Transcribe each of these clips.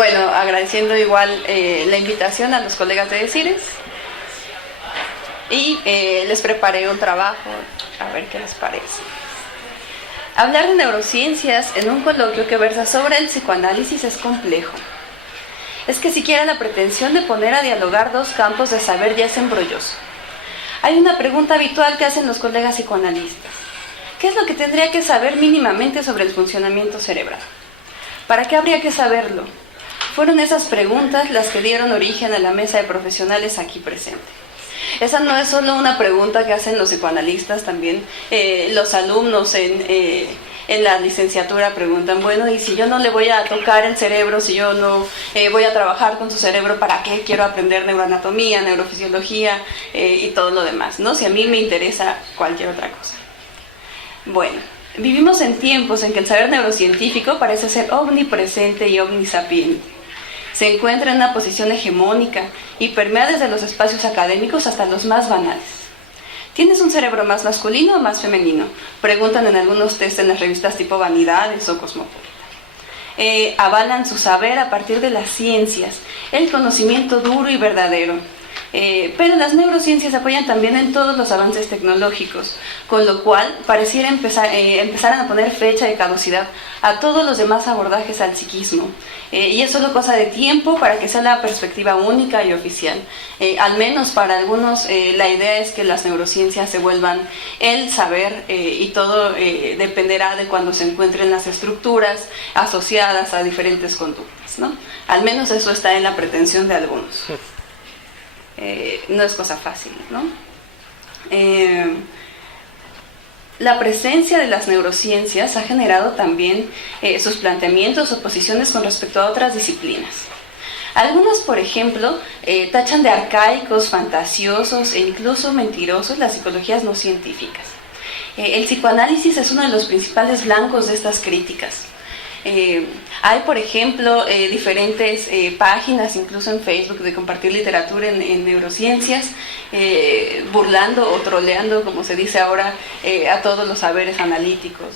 Bueno, agradeciendo igual la invitación a los colegas de Decires y les preparé un trabajo, a ver qué les parece. Hablar de neurociencias en un coloquio que versa sobre el psicoanálisis es complejo. Es que siquiera la pretensión de poner a dialogar dos campos de saber ya es embrolloso. Hay una pregunta habitual que hacen los colegas psicoanalistas. ¿Qué es lo que tendría que saber mínimamente sobre el funcionamiento cerebral? ¿Para qué habría que saberlo? Fueron esas preguntas las que dieron origen a la mesa de profesionales aquí presente. Esa no es solo una pregunta que hacen los psicoanalistas, también los alumnos en la licenciatura preguntan, bueno, y si yo no le voy a tocar el cerebro, si yo no voy a trabajar con su cerebro, ¿para qué quiero aprender neuroanatomía, neurofisiología y todo lo demás, ¿no? Si a mí me interesa cualquier otra cosa. Bueno, vivimos en tiempos en que el saber neurocientífico parece ser omnipresente y omnisapiente. Se encuentra en una posición hegemónica y permea desde los espacios académicos hasta los más banales. ¿Tienes un cerebro más masculino o más femenino? Preguntan en algunos test en las revistas tipo Vanidades o Cosmopolitan. Avalan su saber a partir de las ciencias, el conocimiento duro y verdadero. Pero las neurociencias apoyan también en todos los avances tecnológicos, con lo cual pareciera empezaran a poner fecha de caducidad a todos los demás abordajes al psiquismo. Y es solo cosa de tiempo para que sea la perspectiva única y oficial. Al menos para algunos la idea es que las neurociencias se vuelvan el saber y todo dependerá de cuando se encuentren las estructuras asociadas a diferentes conductas, ¿no? Al menos eso está en la pretensión de algunos. No es cosa fácil, ¿no? La presencia de las neurociencias ha generado también sus planteamientos o posiciones con respecto a otras disciplinas. Algunos, por ejemplo, tachan de arcaicos, fantasiosos e incluso mentirosos las psicologías no científicas. El psicoanálisis es uno de los principales blancos de estas críticas. Hay, por ejemplo, diferentes páginas, incluso en Facebook, de compartir literatura en neurociencias, burlando o troleando, como se dice ahora, a todos los saberes analíticos,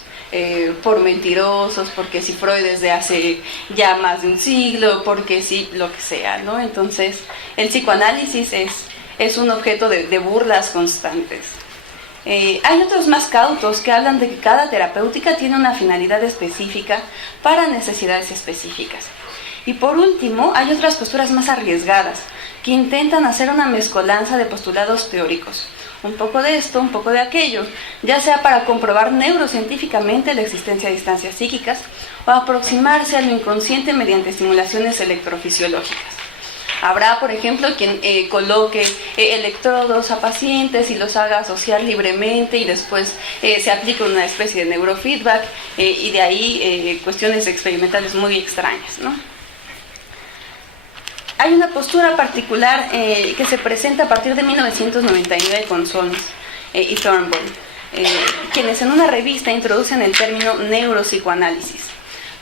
por mentirosos, porque si Freud desde hace ya más de un siglo, porque sí, lo que sea, ¿no? Entonces, el psicoanálisis es un objeto de burlas constantes. Hay otros más cautos que hablan de que cada terapéutica tiene una finalidad específica para necesidades específicas. Y por último, hay otras posturas más arriesgadas que intentan hacer una mezcolanza de postulados teóricos. Un poco de esto, un poco de aquello, ya sea para comprobar neurocientíficamente la existencia de instancias psíquicas o aproximarse a lo inconsciente mediante estimulaciones electrofisiológicas. Habrá, por ejemplo, quien coloque electrodos a pacientes y los haga asociar libremente y después se aplica una especie de neurofeedback y de ahí cuestiones experimentales muy extrañas, ¿no? Hay una postura particular que se presenta a partir de 1999 con Solms y Thornburn, quienes en una revista introducen el término neuropsicoanálisis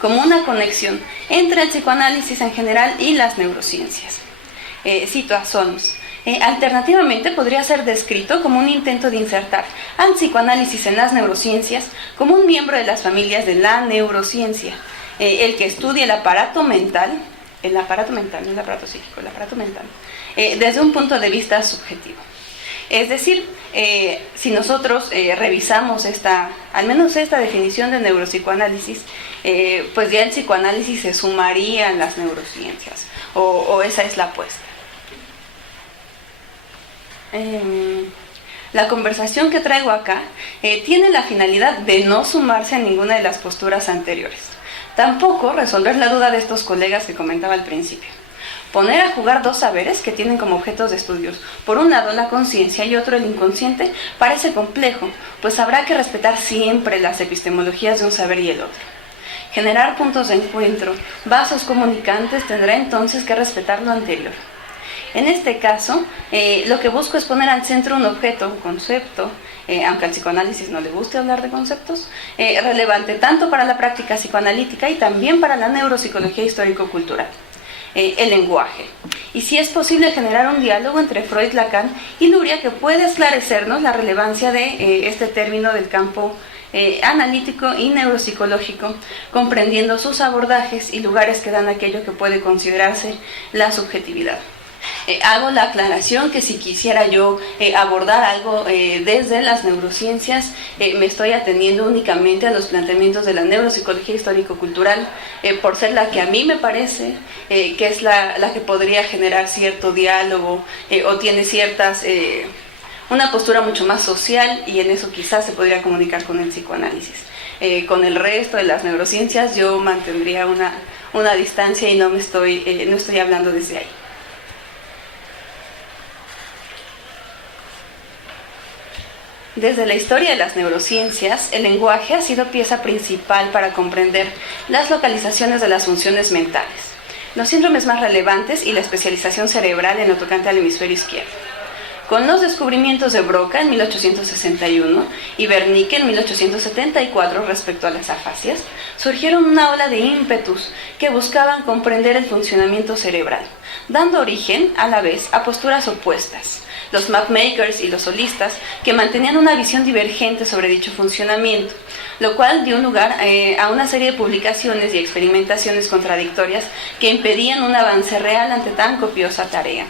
como una conexión entre el psicoanálisis en general y las neurociencias. Cito a Solms. Alternativamente podría ser descrito como un intento de insertar al psicoanálisis en las neurociencias como un miembro de las familias de la neurociencia, el que estudia el aparato mental, no el aparato psíquico, el aparato mental, desde un punto de vista subjetivo. Es decir, si nosotros revisamos al menos esta definición de neuropsicoanálisis, pues ya el psicoanálisis se sumaría en las neurociencias, o esa es la apuesta. La conversación que traigo acá tiene la finalidad de no sumarse a ninguna de las posturas anteriores. Tampoco resolver la duda de estos colegas que comentaba al principio. Poner a jugar dos saberes que tienen como objetos de estudios, por un lado la conciencia y otro el inconsciente, parece complejo, pues habrá que respetar siempre las epistemologías de un saber y el otro. Generar puntos de encuentro, vasos comunicantes, tendrá entonces que respetar lo anterior. En este caso, lo que busco es poner al centro un objeto, un concepto, aunque al psicoanálisis no le guste hablar de conceptos, relevante tanto para la práctica psicoanalítica y también para la neuropsicología histórico-cultural, el lenguaje. Y si es posible generar un diálogo entre Freud, Lacan y Luria que puede esclarecernos la relevancia de este término del campo analítico y neuropsicológico, comprendiendo sus abordajes y lugares que dan aquello que puede considerarse la subjetividad. Hago la aclaración que si quisiera yo abordar algo desde las neurociencias, me estoy atendiendo únicamente a los planteamientos de la neuropsicología histórico-cultural, por ser la que a mí me parece que es la que podría generar cierto diálogo o tiene una postura mucho más social, y en eso quizás se podría comunicar con el psicoanálisis. Con el resto de las neurociencias yo mantendría una distancia y no estoy hablando desde ahí. Desde la historia de las neurociencias, el lenguaje ha sido pieza principal para comprender las localizaciones de las funciones mentales, los síndromes más relevantes y la especialización cerebral en lo tocante al hemisferio izquierdo. Con los descubrimientos de Broca en 1861 y Wernicke en 1874 respecto a las afasias, surgieron una ola de ímpetus que buscaban comprender el funcionamiento cerebral, dando origen, a la vez, a posturas opuestas. Los mapmakers y los holistas, que mantenían una visión divergente sobre dicho funcionamiento, lo cual dio lugar a una serie de publicaciones y experimentaciones contradictorias que impedían un avance real ante tan copiosa tarea.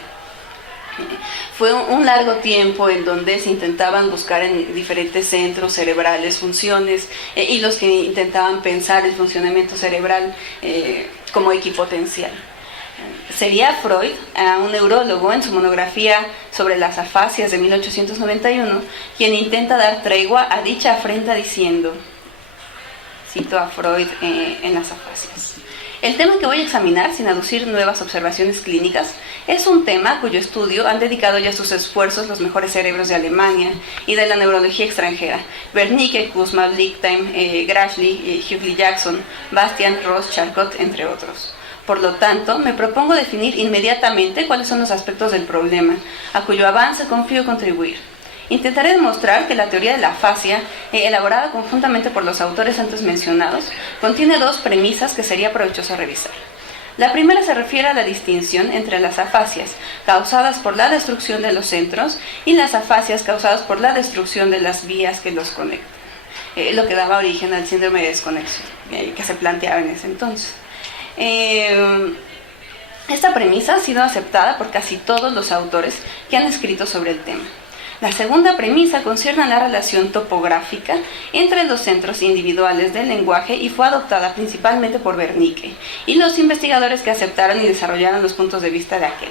Fue un largo tiempo en donde se intentaban buscar en diferentes centros cerebrales funciones y los que intentaban pensar el funcionamiento cerebral como equipotencial. Sería Freud, un neurólogo, en su monografía sobre las afasias de 1891, quien intenta dar tregua a dicha afrenta diciendo, cito a Freud en las afasias: el tema que voy a examinar, sin aducir nuevas observaciones clínicas, es un tema cuyo estudio han dedicado ya sus esfuerzos los mejores cerebros de Alemania y de la neurología extranjera: Wernicke, Kussmaul, Lichtheim, Grashley, Hughley-Jackson, Bastian, Ross, Charcot, entre otros. Por lo tanto, me propongo definir inmediatamente cuáles son los aspectos del problema, a cuyo avance confío contribuir. Intentaré demostrar que la teoría de la afasia, elaborada conjuntamente por los autores antes mencionados, contiene dos premisas que sería provechoso revisar. La primera se refiere a la distinción entre las afasias causadas por la destrucción de los centros y las afasias causadas por la destrucción de las vías que los conectan, lo que daba origen al síndrome de desconexión que se planteaba en ese entonces. Esta premisa ha sido aceptada por casi todos los autores que han escrito sobre el tema. La segunda premisa concierne a la relación topográfica entre los centros individuales del lenguaje y fue adoptada principalmente por Wernicke y los investigadores que aceptaron y desarrollaron los puntos de vista de aquel.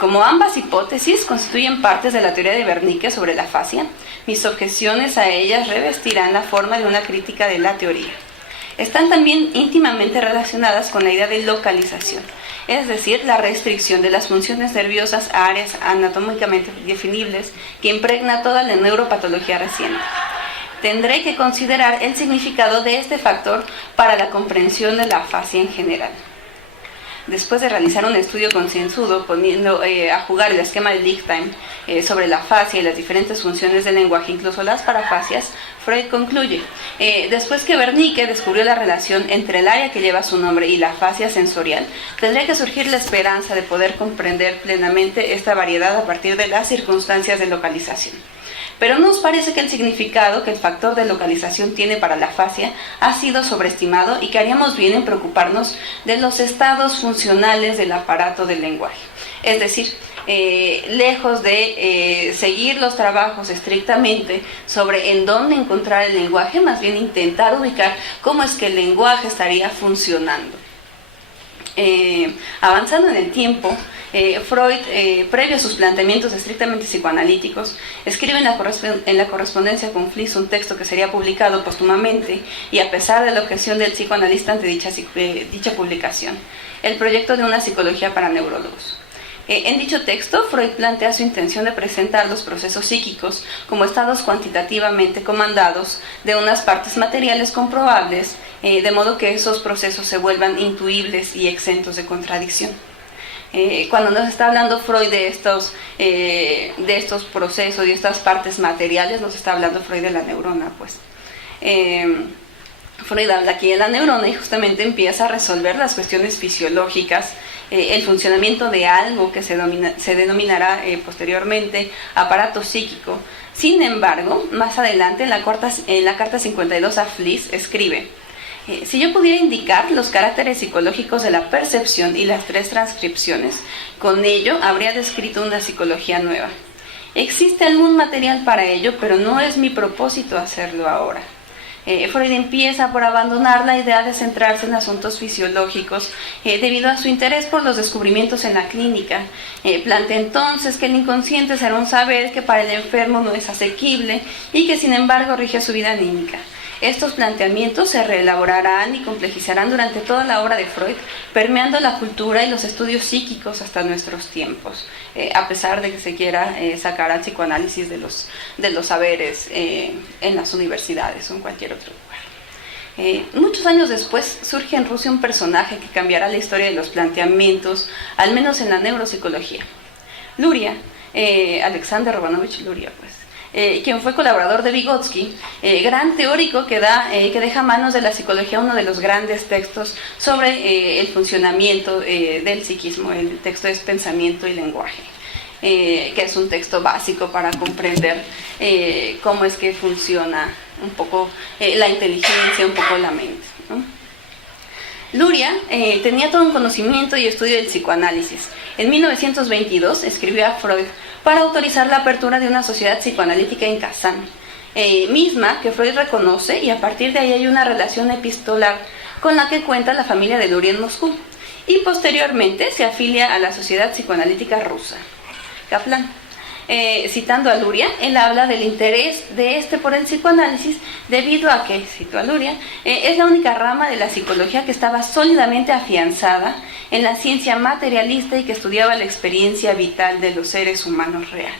Como ambas hipótesis constituyen partes de la teoría de Wernicke sobre la afasia, mis objeciones a ellas revestirán la forma de una crítica de la teoría. Están también íntimamente relacionadas con la idea de localización, es decir, la restricción de las funciones nerviosas a áreas anatómicamente definibles que impregna toda la neuropatología reciente. Tendré que considerar el significado de este factor para la comprensión de la afasia en general. Después de realizar un estudio concienzudo poniendo a jugar el esquema de Lichtheim sobre la afasia y las diferentes funciones del lenguaje, incluso las parafasias, Freud concluye: después que Wernicke descubrió la relación entre el área que lleva su nombre y la afasia sensorial, tendría que surgir la esperanza de poder comprender plenamente esta variedad a partir de las circunstancias de localización. Pero nos parece que el significado que el factor de localización tiene para la afasia ha sido sobreestimado y que haríamos bien en preocuparnos de los estados funcionales del aparato del lenguaje. Es decir, lejos de seguir los trabajos estrictamente sobre en dónde encontrar el lenguaje, más bien intentar ubicar cómo es que el lenguaje estaría funcionando. Avanzando en el tiempo, Freud, previo a sus planteamientos estrictamente psicoanalíticos, escribe en la correspondencia con Fliess un texto que sería publicado póstumamente, y a pesar de la objeción del psicoanalista ante dicha publicación, el proyecto de una psicología para neurólogos. En dicho texto, Freud plantea su intención de presentar los procesos psíquicos como estados cuantitativamente comandados de unas partes materiales comprobables, de modo que esos procesos se vuelvan intuibles y exentos de contradicción. Cuando nos está hablando Freud de estos procesos y estas partes materiales, nos está hablando Freud de la neurona, pues. Freud habla aquí de la neurona y justamente empieza a resolver las cuestiones fisiológicas el funcionamiento de algo que se denominará posteriormente aparato psíquico. Sin embargo, más adelante en la carta 52 a Fliess escribe: si yo pudiera indicar los caracteres psicológicos de la percepción y las 3 transcripciones, con ello habría descrito una psicología nueva. Existe algún material para ello, pero no es mi propósito hacerlo ahora. Freud empieza por abandonar la idea de centrarse en asuntos fisiológicos debido a su interés por los descubrimientos en la clínica. Plantea entonces que el inconsciente será un saber que para el enfermo no es asequible y que sin embargo rige su vida anímica. Estos planteamientos se reelaborarán y complejizarán durante toda la obra de Freud, permeando la cultura y los estudios psíquicos hasta nuestros tiempos, a pesar de que se quiera sacar al psicoanálisis de los saberes en las universidades o en cualquier otro lugar. Muchos años después surge en Rusia un personaje que cambiará la historia de los planteamientos, al menos en la neuropsicología. Luria, Alexander Romanovich Luria, quien fue colaborador de Vygotsky, gran teórico que deja a manos de la psicología uno de los grandes textos sobre el funcionamiento del psiquismo. El texto es Pensamiento y Lenguaje, que es un texto básico para comprender cómo es que funciona un poco la inteligencia, un poco la mente, ¿no? Luria tenía todo un conocimiento y estudio del psicoanálisis. En 1922 escribió a Freud para autorizar la apertura de una sociedad psicoanalítica en Kazán, misma que Freud reconoce, y a partir de ahí hay una relación epistolar con la que cuenta la familia de Luria en Moscú, y posteriormente se afilia a la Sociedad Psicoanalítica Rusa. Kaplan, citando a Luria, él habla del interés de este por el psicoanálisis debido a que, cito a Luria, es la única rama de la psicología que estaba sólidamente afianzada en la ciencia materialista y que estudiaba la experiencia vital de los seres humanos reales.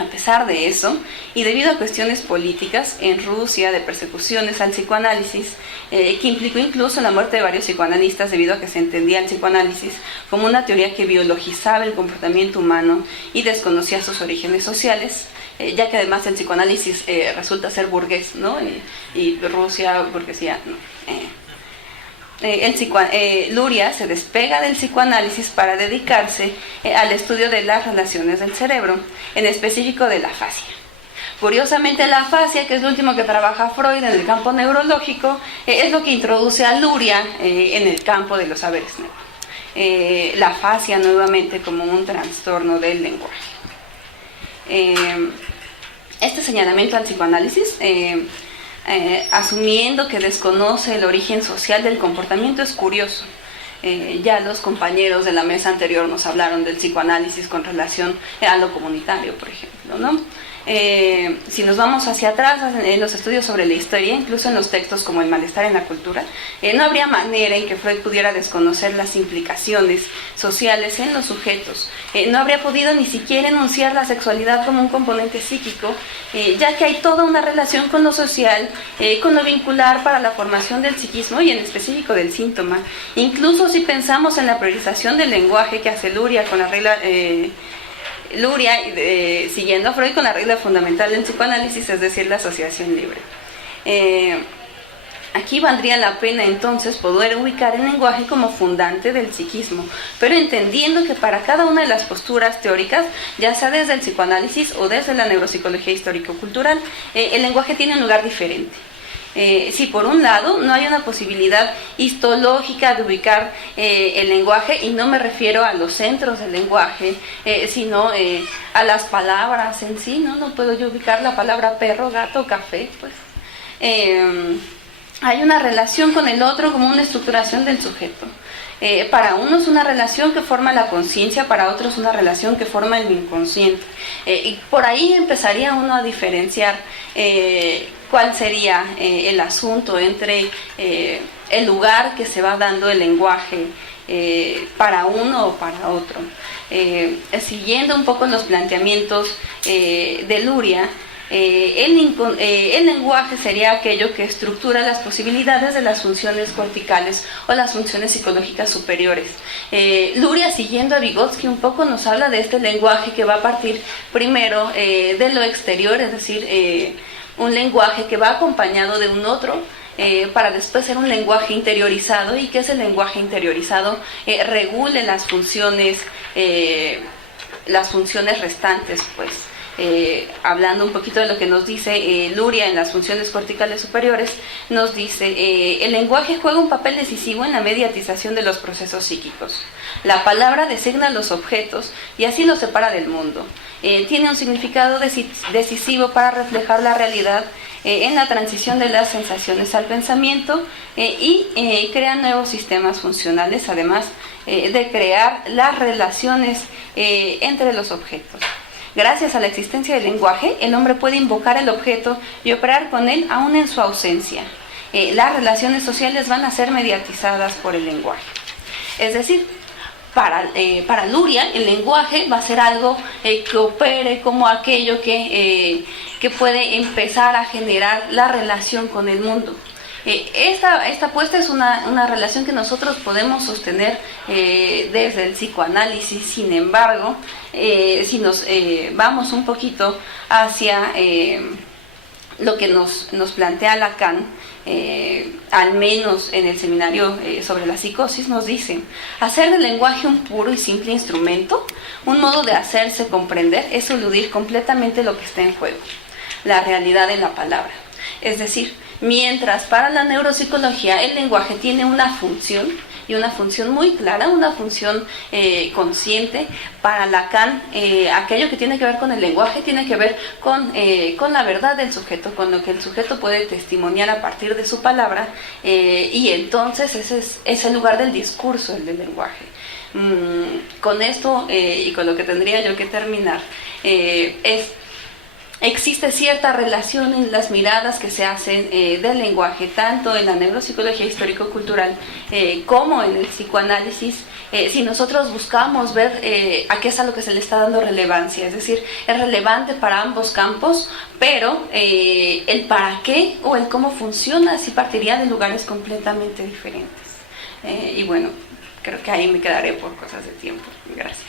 A pesar de eso, y debido a cuestiones políticas en Rusia de persecuciones al psicoanálisis, que implicó incluso la muerte de varios psicoanalistas debido a que se entendía el psicoanálisis como una teoría que biologizaba el comportamiento humano y desconocía sus orígenes sociales, ya que además el psicoanálisis resulta ser burgués, ¿no? Y Rusia, burguesía, ¿no? Luria se despega del psicoanálisis para dedicarse al estudio de las relaciones del cerebro, en específico de la afasia. Curiosamente, la afasia, que es lo último que trabaja Freud en el campo neurológico, es lo que introduce a Luria en el campo de los saberes neuro. La afasia nuevamente como un trastorno del lenguaje. Este señalamiento al psicoanálisis, asumiendo que desconoce el origen social del comportamiento, es curioso. Ya los compañeros de la mesa anterior nos hablaron del psicoanálisis con relación a lo comunitario, por ejemplo, ¿no? Si nos vamos hacia atrás en los estudios sobre la historia, incluso en los textos como El malestar en la cultura, no habría manera en que Freud pudiera desconocer las implicaciones sociales en los sujetos. No habría podido ni siquiera enunciar la sexualidad como un componente psíquico, ya que hay toda una relación con lo social, con lo vincular para la formación del psiquismo y en específico del síntoma. Incluso si pensamos en la priorización del lenguaje que hace Luria con la regla... Luria, siguiendo a Freud con la regla fundamental del psicoanálisis, es decir, la asociación libre. Aquí valdría la pena entonces poder ubicar el lenguaje como fundante del psiquismo, pero entendiendo que para cada una de las posturas teóricas, ya sea desde el psicoanálisis o desde la neuropsicología histórico-cultural, el lenguaje tiene un lugar diferente. Si por un lado no hay una posibilidad histológica de ubicar el lenguaje, y no me refiero a los centros del lenguaje, sino a las palabras en sí, ¿no? No puedo yo ubicar la palabra perro, gato, café, pues. Hay una relación con el otro como una estructuración del sujeto. Para unos una relación que forma la conciencia, para otros una relación que forma el inconsciente. Y por ahí empezaría uno a diferenciar cuál sería el asunto entre el lugar que se va dando el lenguaje para uno o para otro. Siguiendo un poco los planteamientos de Luria, el lenguaje sería aquello que estructura las posibilidades de las funciones corticales o las funciones psicológicas superiores. Luria, siguiendo a Vygotsky un poco, nos habla de este lenguaje que va a partir primero de lo exterior, es decir, un lenguaje que va acompañado de un otro para después ser un lenguaje interiorizado, y que ese lenguaje interiorizado regule las funciones restantes, pues. Hablando un poquito de lo que nos dice Luria en las funciones corticales superiores, nos dice: el lenguaje juega un papel decisivo en la mediatización de los procesos psíquicos. La palabra designa los objetos y así los separa del mundo. Tiene un significado decisivo para reflejar la realidad en la transición de las sensaciones al pensamiento, y crea nuevos sistemas funcionales, además de crear las relaciones entre los objetos. Gracias a la existencia del lenguaje, el hombre puede invocar el objeto y operar con él aún en su ausencia. Las relaciones sociales van a ser mediatizadas por el lenguaje. Es decir, para Luria, el lenguaje va a ser algo que opere como aquello que puede empezar a generar la relación con el mundo. Esta apuesta es una relación que nosotros podemos sostener desde el psicoanálisis. Sin embargo, si nos vamos un poquito hacia lo que nos plantea Lacan, al menos en el seminario sobre la psicosis, nos dice: hacer del lenguaje un puro y simple instrumento, un modo de hacerse comprender, es eludir completamente lo que está en juego, la realidad de la palabra. Es decir, mientras para la neuropsicología el lenguaje tiene una función, y una función muy clara, una función consciente, para Lacan aquello que tiene que ver con el lenguaje tiene que ver con la verdad del sujeto, con lo que el sujeto puede testimoniar a partir de su palabra, y entonces ese es el lugar del discurso, el del lenguaje. Con esto y con lo que tendría yo que terminar, existe cierta relación en las miradas que se hacen del lenguaje, tanto en la neuropsicología histórico-cultural como en el psicoanálisis, si nosotros buscamos ver a qué es a lo que se le está dando relevancia. Es decir, es relevante para ambos campos, pero el para qué o el cómo funciona sí partiría de lugares completamente diferentes. Y bueno, creo que ahí me quedaré por cosas de tiempo. Gracias.